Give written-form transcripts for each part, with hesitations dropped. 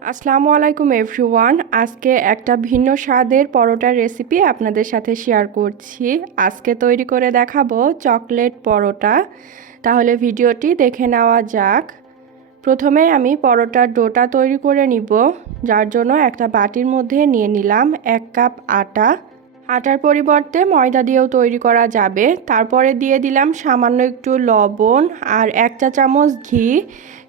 আসসালামু আলাইকুম এভরিওয়ান। আজকে একটা ভিন্ন স্বাদের পরোটার রেসিপি আপনাদের সাথে শেয়ার করছি। আজকে তৈরি করে দেখাবো চকলেট পরোটা। তাহলে ভিডিওটি দেখে নেওয়া যাক। প্রথমে আমি পরোটার ডোটা তৈরি করে নিব, যার জন্য একটা বাটির মধ্যে নিয়ে নিলাম 1 কাপ আটা। আটার পরিবর্তে ময়দা দিয়েও তৈরি করা যাবে। তারপরে দিয়ে দিলাম সামান্য একটু লবণ আর 1 চা চামচ ঘি।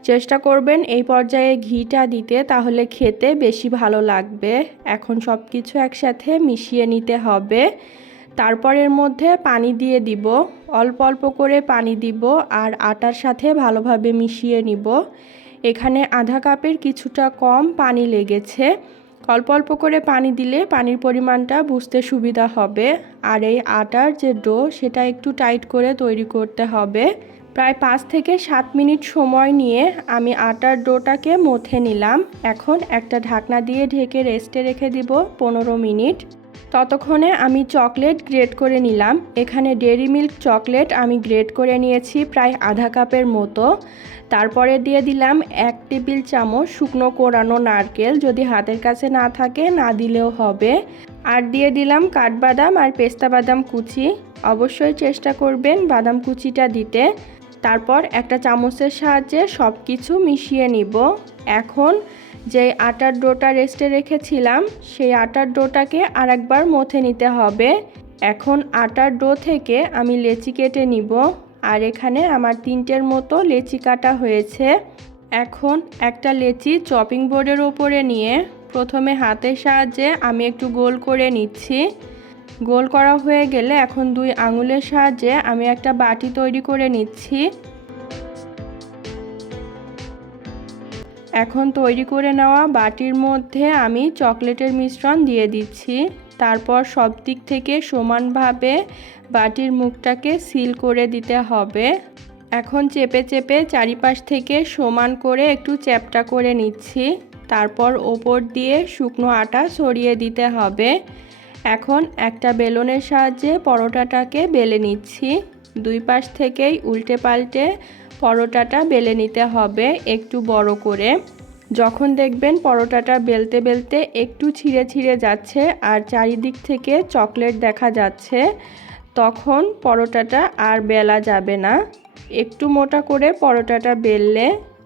চেষ্টা করবেন এই পর্যায়ে ঘিটা দিতে, তাহলে খেতে বেশি ভালো লাগবে। এখন সব কিছু একসাথে মিশিয়ে নিতে হবে। তারপর এর মধ্যে পানি দিয়ে দিব, অল্প অল্প করে পানি দিব আর আটার সাথে ভালোভাবে মিশিয়ে নিব। এখানে আধা কাপের কিছুটা কম পানি লেগেছে। অল্প অল্প করে পানি দিলে পানির পরিমাণটা বুঝতে সুবিধা হবে। আর এই আটার যে ডো, সেটা একটু টাইট করে তৈরি করতে হবে। প্রায় 5 থেকে 7 মিনিট সময় নিয়ে আমি আটার ডোটাকে মথে নিলাম। এখন একটা ঢাকনা দিয়ে ঢেকে রেস্টে রেখে দিব 15 মিনিট। ততক্ষণে আমি চকলেট গ্রেট করে নিলাম। এখানে ডেইরি মিল্ক চকলেট আমি গ্রেট করে নিয়েছি প্রায় আধা কাপের মতো। তারপরে দিয়ে দিলাম 1 টেবিল চামচ শুকনো কোরানো নারকেল, যদি হাতের কাছে না থাকে না দিলেও হবে। আর দিয়ে দিলাম কাঠবাদাম আর পেস্তা বাদাম কুচি। অবশ্যই চেষ্টা করবেন বাদাম কুচিটা দিতে। তারপর একটা চামচের সাহায্যে সব কিছু মিশিয়ে নিব। এখন যে আটার ডোটা রেস্টে রেখেছিলাম, সেই আটার ডোটাকে আরেকবার মথে নিতে হবে। এখন আটার ডো থেকে আমি লেচি কেটে নিব। আর এখানে আমার 3টের মতো লেচি কাটা হয়েছে। এখন একটা লেচি চপিং বোর্ডের ওপরে নিয়ে প্রথমে হাতের সাহায্যে আমি একটু গোল করে নিচ্ছি। গোল করা হয়ে গেলে এখন 2 আঙুলের সাহায্যে আমি একটা বাটি তৈরি করে নিচ্ছি। এখন তৈরি করে নেওয়া বাটির মধ্যে আমি চকলেটের মিশ্রণ দিয়ে দিচ্ছি। তারপর সব দিক থেকে সমানভাবে বাটির মুখটাকে সিল করে দিতে হবে। এখন চেপে চেপে চারিপাশ থেকে সমান করে একটু চ্যাপ্টা করে নিচ্ছি। তারপর ওপর দিয়ে শুকনো আটা ছড়িয়ে দিতে হবে। এখন একটা বেলনের সাহায্যে পরোটাটাকে বেলে নিচ্ছি। 2 পাশ থেকেই উল্টে পাল্টে পরোটাটা বেলে নিতে হবে একটু বড় করে। যখন দেখবেন পরোটাটা বেলতে বেলতে একটু ছিঁড়ে ছিঁড়ে যাচ্ছে আর চারিদিক থেকে চকলেট দেখা যাচ্ছে, তখন পরোটাটা আর বেলা যাবে না। একটু মোটা করে পরোটাটা বেললে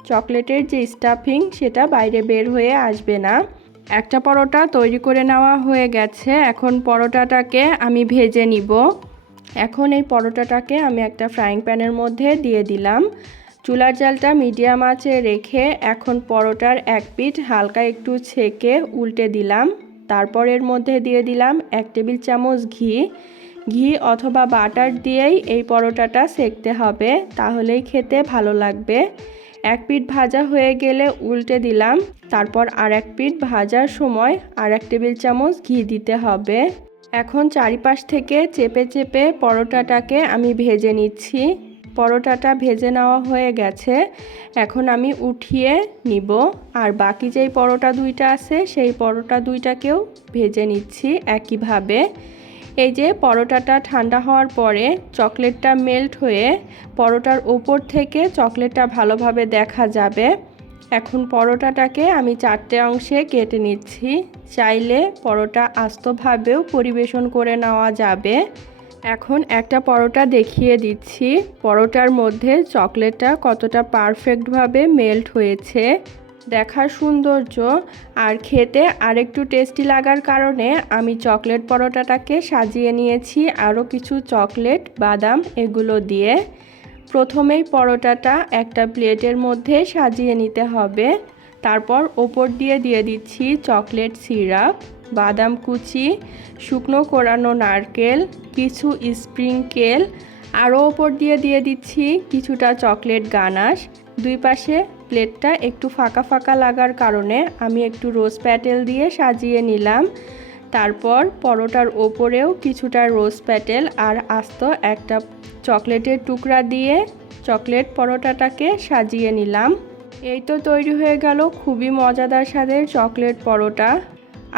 চকলেটের যে স্টাফিং, সেটা বাইরে বের হয়ে আসবে না। একটা পরোটা তৈরি করে নেওয়া হয়ে গেছে। এখন পরোটাটাকে আমি ভেজে নিব। এখন এই পরোটাটাকে আমি একটা ফ্রাইং প্যানের মধ্যে দিয়ে দিলাম। চুলার জালটা মিডিয়াম আঁচে রেখে এখন পরোটার এক পিঠ হালকা একটু ছেঁকে উল্টে দিলাম। তারপর এর মধ্যে দিয়ে দিলাম 1 টেবিল চামচ ঘি অথবা বাটার দিয়েই এই পরোটাটা সেঁকতে হবে, তাহলেই খেতে ভালো লাগবে। এক পিঠ ভাজা হয়ে গেলে উল্টে দিলাম। তারপর আর এক পিঠ ভাজার সময় আর 1 টেবিল চামচ ঘি দিতে হবে। এখন চারিপাশ থেকে চেপে চেপে পরোটাটাকে আমি ভেজে নিচ্ছি। পরোটাটা ভেজে নেওয়া হয়ে গেছে। এখন আমি উঠিয়ে নিব। আর বাকি যেই পরোটা 2টা আছে, সেই পরোটা 2টাকেও ভেজে নিচ্ছি একইভাবে। এই যে পরোটাটা ঠান্ডা হওয়ার পরে চকলেটটা মেল্ট হয়ে পরোটার ওপর থেকে চকলেটটা ভালোভাবে দেখা যাবে। এখন পরোটাটাকে আমি 4টে অংশে কেটে নিচ্ছি। চাইলে পরোটা আস্তভাবেও পরিবেশন করে নেওয়া যাবে। এখন একটা পরোটা দেখিয়ে দিচ্ছি পরোটার মধ্যে চকলেটটা কতটা পারফেক্টভাবে মেল্ট হয়েছে। দেখার সৌন্দর্য আর খেতে আরেকটু টেস্টি লাগার কারণে আমি চকলেট পরোটাটাকে সাজিয়ে নিয়েছি আরও কিছু চকলেট, বাদাম এগুলো দিয়ে। প্রথমেই পরোটাটা একটা প্লেটের মধ্যে সাজিয়ে নিতে হবে। তারপর ওপর দিয়ে দিয়ে দিচ্ছি চকলেট সিরাপ, বাদাম কুচি, শুকনো কোরানো নারকেল, কিছু স্প্রিংকেল, আরও ওপর দিয়ে দিয়ে দিচ্ছি কিছুটা চকলেট গানাশ। 2 পাশে প্লেটটা একটু ফাঁকা ফাঁকা লাগার কারণে আমি একটু রোজ প্যাটেল দিয়ে সাজিয়ে নিলাম। তারপর পরোটার ওপরেও কিছুটা রোজ প্যাটেল আর আস্ত একটা চকলেটের টুকরা দিয়ে চকলেট পরোটাটাকে সাজিয়ে নিলাম। এই তো তৈরি হয়ে গেল খুবই মজাদার স্বাদের চকলেট পরোটা।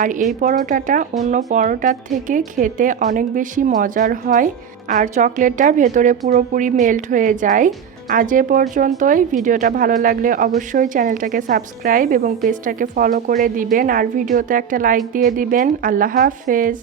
আর এই পরোটাটা অন্য পরোটার থেকে খেতে অনেক বেশি মজার হয় আর চকলেটটা ভেতরে পুরোপুরি মেল্ট হয়ে যায়। আজ এ পর্যন্তই। ভিডিওটা ভালো লাগলে অবশ্যই চ্যানেলটাকে সাবস্ক্রাইব এবং পেজটাকে ফলো করে দিবেন আর ভিডিওতে একটা লাইক দিয়ে দিবেন। আল্লাহ হাফেজ।